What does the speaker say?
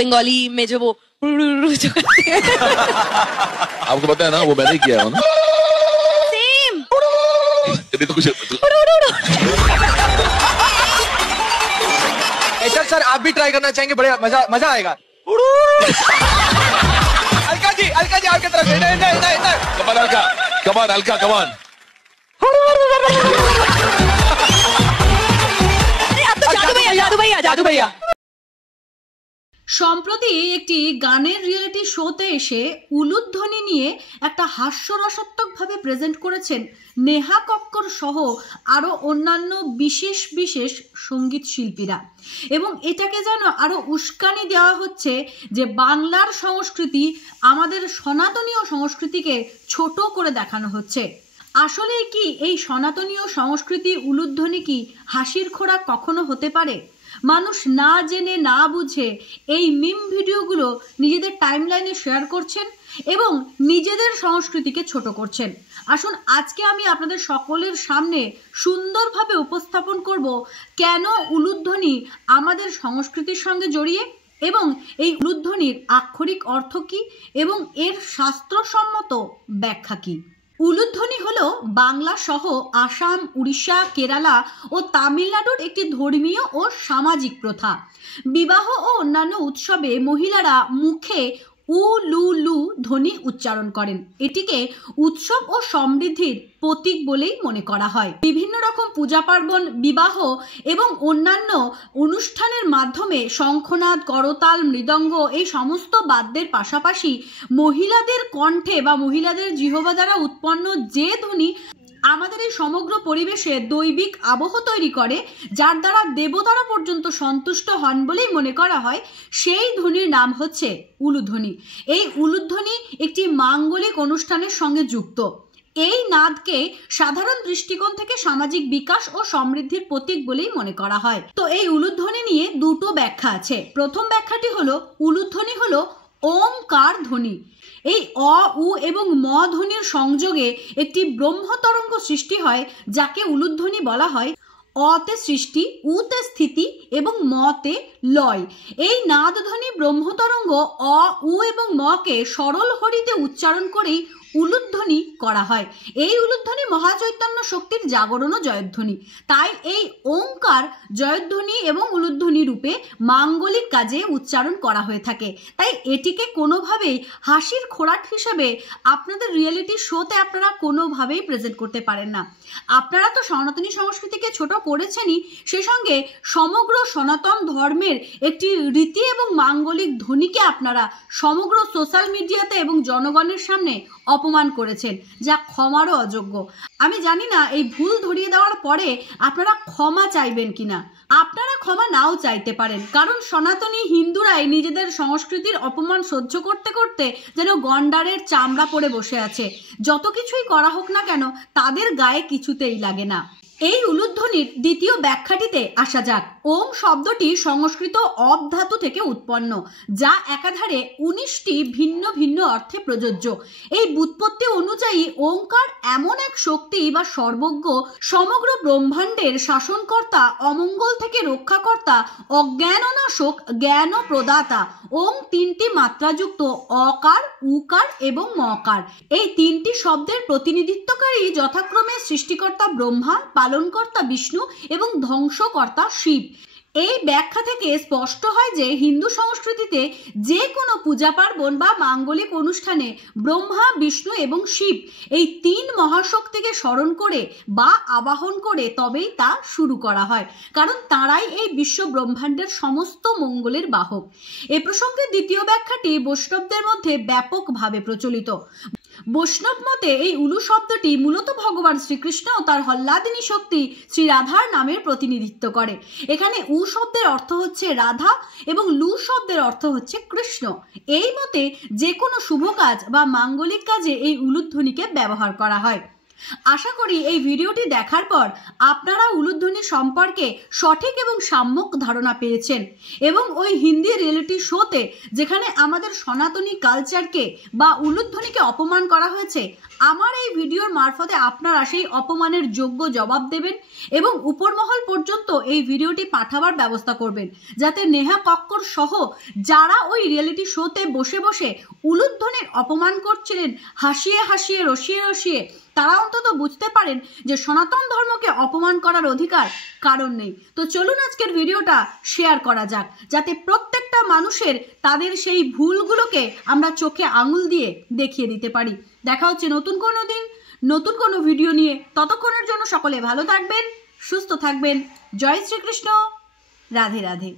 बंगाली में जो वो आपको पता है ना, वो मैंने किया है ना। सेम ये तो कुछ सर आप भी ट्राई करना चाहेंगे? बड़े मजा आएगा। अलका जी आपके तरफ। कमान अलका, कमान। जादू भैया। সম্প্রতি একটি গানের রিয়েলিটি শোতে এসে উলুধ্বনি নিয়ে একটা হাস্যরসাত্মকভাবে প্রেজেন্ট করেছেন নেহা কক্কর সহ আরও অন্যান্য বিশেষ সঙ্গীত শিল্পীরা, এবং এটাকে যেন আরও উস্কানি দেওয়া হচ্ছে যে বাংলার সংস্কৃতি, আমাদের সনাতনীয় সংস্কৃতিকে ছোট করে দেখানো হচ্ছে। আসলে কি এই সনাতনীয় সংস্কৃতি উলুধ্বনি কি হাসির খোরাক কখনো হতে পারে? মানুষ না জেনে না বুঝে এই মিম ভিডিওগুলো নিজেদের টাইমলাইনে শেয়ার করছেন এবং নিজেদের সংস্কৃতিকে ছোট করছেন। আসুন আজকে আমি আপনাদের সকলের সামনে সুন্দরভাবে উপস্থাপন করব কেন উলুধ্বনি আমাদের সংস্কৃতির সঙ্গে জড়িয়ে, এবং এই উলুধ্বনির আক্ষরিক অর্থ কী এবং এর শাস্ত্রসম্মত ব্যাখ্যা কী। উলুধ্বনি হলো বাংলা সহ আসাম, উড়িষ্যা, কেরালা ও তামিলনাড়ুর একটি ধর্মীয় ও সামাজিক প্রথা। বিবাহ ও অন্যান্য উৎসবে মহিলারা মুখে উ লু লু ধ্বনি উচ্চারণ করেন। এটিকে উৎসব ও সমৃদ্ধির প্রতীক বলেই মনে করা হয়। বিভিন্ন রকম পূজা পার্বণ, বিবাহ এবং অন্যান্য অনুষ্ঠানের মাধ্যমে শঙ্খনাদ, করতাল, মৃদঙ্গ এই সমস্ত বাদ্যের পাশাপাশি মহিলাদের কণ্ঠে বা মহিলাদের জিহ্বা দ্বারা উৎপন্ন যে ধ্বনি আমাদের এই সমগ্র পরিবেশে দৈবিক আবহ তৈরি করে, যার দ্বারা দেবতারা পর্যন্ত সন্তুষ্ট হন বলেই মনে করা হয়, সেই ধ্বনির নাম হচ্ছে উলুধ্বনি। এই উলুধ্বনি একটি মাঙ্গলিক অনুষ্ঠানের সঙ্গে যুক্ত। এই নাদকে সাধারণ দৃষ্টিকোণ থেকে সামাজিক বিকাশ ও সমৃদ্ধির প্রতীক বলেই মনে করা হয়। তো এই উলুধ্বনি নিয়ে দুটো ব্যাখ্যা আছে। প্রথম ব্যাখ্যাটি হলো উলুধ্বনি হলো ওমকার ধ্বনি। এই অ, উ এবং ম ধ্বনির সংযোগে একটি ব্রহ্মতরঙ্গ সৃষ্টি হয়, যাকে উলুধ্বনি বলা হয়। অতে সৃষ্টি, উতে স্থিতি এবং মতে লয়। এই নাদধ্বনি ব্রহ্মতরঙ্গ অ, উ এবং মকে সরল হরিতে উচ্চারণ করেই উলুধ্বনি করা হয়। এই উলুধ্বনি মহাচৈতন্য শক্তির জাগরণ ও জয়ধ্বনি। তাই এই ওঙ্কার জয়ধ্বনি এবং উলুধ্বনি রূপে মাঙ্গলিক কাজে উচ্চারণ করা হয়ে থাকে। তাই এটিকে কোনোভাবেই হাসির খোরাক হিসেবে আপনাদের রিয়েলিটি শোতে আপনারা কোনোভাবেই প্রেজেন্ট করতে পারেন না। আপনারা তো সনাতনী সংস্কৃতিকে ছোট করেছেনই, সে সঙ্গে সমগ্র সনাতন ধর্মের একটি রীতি এবং মাঙ্গলিক ধ্বনিকে আপনারা সমগ্র সোশ্যাল মিডিয়াতে এবং জনগণের সামনে অপমান করেছেন, যা ক্ষমারও অযোগ্য। আমি জানি না এই ভুল ধরিয়ে দেওয়ার পরে আপনারা ক্ষমা চাইবেন কিনা। আপনারা ক্ষমা নাও চাইতে পারেন, কারণ সনাতনী হিন্দুরাই নিজেদের সংস্কৃতির অপমান সহ্য করতে করতে যেন গন্ডারের চামড়া পরে বসে আছে। যত কিছুই করা হোক না কেন তাদের গায়ে কিছুতেই লাগে না। এই উলুধ্বনির দ্বিতীয় ব্যাখ্যাটিতে আসা যাক। ওম শব্দটি সংস্কৃত অব ধাতু থেকে উৎপন্ন, যা একাধারে 19টি ভিন্ন ভিন্ন অর্থে প্রযোজ্য। এই ব্যুৎপত্তি অনুযায়ী ওঙ্কার এমন এক শক্তি বা সর্বজ্ঞ, সমগ্র ব্রহ্মাণ্ডের শাসনকর্তা, অমঙ্গল থেকে রক্ষাকর্তা, অজ্ঞাননাশক, জ্ঞান প্রদাতা। ওম 3টি মাত্রাযুক্ত অকার, উকার এবং মকার। এই 3টি শব্দের প্রতিনিধিত্বকারী যথাক্রমে সৃষ্টিকর্তা ব্রহ্মা, পালনকর্তা বিষ্ণু এবং ধ্বংসকর্তা শিব। এই ব্যাখ্যা থেকে স্পষ্ট হয় যে হিন্দু সংস্কৃতিতে যে কোনো পূজা পার্বণ বা মাঙ্গলিক অনুষ্ঠানে ব্রহ্মা, বিষ্ণু এবং শিব এই 3 মহাশক্তিকে স্মরণ করে বা আবাহন করে তবেই তা শুরু করা হয়, কারণ তাঁরাই এই বিশ্ব ব্রহ্মাণ্ডের সমস্ত মঙ্গলের বাহক। এ প্রসঙ্গে দ্বিতীয় ব্যাখ্যাটি বৈষ্ণবদের মধ্যে ব্যাপকভাবে প্রচলিত। বৈষ্ণব মতে এই উলু শব্দটি মূলত ভগবান শ্রীকৃষ্ণ ও তার হল্লাদিনী শক্তি শ্রী রাধার নামের প্রতিনিধিত্ব করে। এখানে উ শব্দের অর্থ হচ্ছে রাধা এবং লু শব্দের অর্থ হচ্ছে কৃষ্ণ। এই মতে যে কোনো শুভ কাজ বা মাঙ্গলিক কাজে এই উলুধ্বনিকে ব্যবহার করা হয়। আশা করি এই ভিডিওটি দেখার পর আপনারা উলুধ্বনি সম্পর্কে সঠিক এবং সাম্যক ধারণা পেয়েছেন এবং ওই হিন্দি রিয়েলিটি শোতে যেখানে আমাদের সনাতনী কালচারকে বা উলুধ্বনিকে অপমান করা হয়েছে, আমার এই ভিডিওর মারফতে আপনারা সেই অপমানের যোগ্য জবাব দেবেন এবং উপরমহল পর্যন্ত এই ভিডিওটি পাঠাবার ব্যবস্থা করবেন, যাতে নেহা কক্কর সহ যারা ওই রিয়েলিটি শোতে বসে বসে উলুধ্বনির অপমান করছিলেন হাসিয়ে হাসিয়ে রসিয়ে রসিয়ে, তারা অন্তত বুঝতে পারেন যে সনাতন ধর্মকে অপমান করার অধিকার কারণ নেই। তো চলুন আজকের ভিডিওটা শেয়ার করা যাক, যাতে প্রত্যেকটা মানুষের তাদের সেই ভুলগুলোকে আমরা চোখে আঙুল দিয়ে দেখিয়ে দিতে পারি। দেখা হচ্ছে নতুন কোনো দিন নতুন কোনো ভিডিও নিয়ে। ততক্ষণের জন্য সকলে ভালো থাকবেন, সুস্থ থাকবেন। জয় শ্রীকৃষ্ণ, রাধে রাধে।